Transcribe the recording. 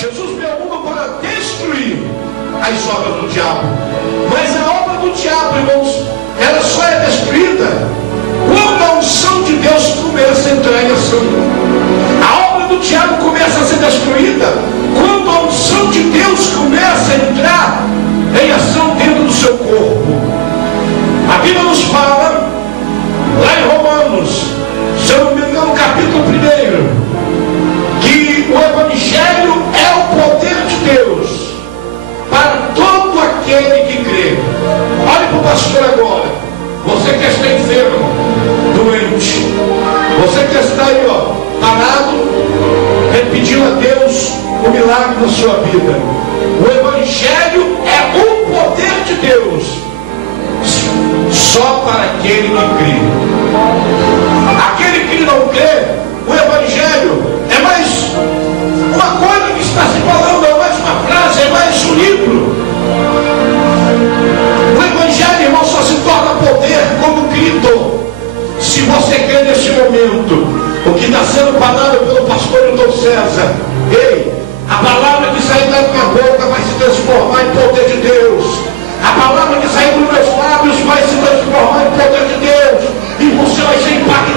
Jesus veio ao mundo para destruir as obras do diabo. Mas a obra do diabo, irmãos, ela só é destruída quando a unção de Deus começa a entrar em ação. A obra do diabo começa a ser destruída quando a unção de Deus começa a entrar em ação dentro do seu corpo. A Bíblia nos fala, lá em Romanos, se eu não me engano, capítulo 1, que o Evangelho é o poder de Deus para todo aquele que crê. Olhe para o pastor agora. Você que está enfermo, doente, você que está aí, parado, pedindo a Deus o milagre na sua vida. O Evangelho é o poder de Deus só para aquele que crê. Aquele que não crê, o Evangelho é mais uma coisa que está se falando, é mais uma frase, é mais um livro. O Evangelho, irmão, só se torna poder como Cristo. Se você crê neste momento, o que está sendo falado pelo pastor Hilton César, ei, a palavra que sair da minha boca vai se transformar em poder de Deus. A palavra que sair dos meus lábios vai se transformar em poder de Deus. E você vai ser impactado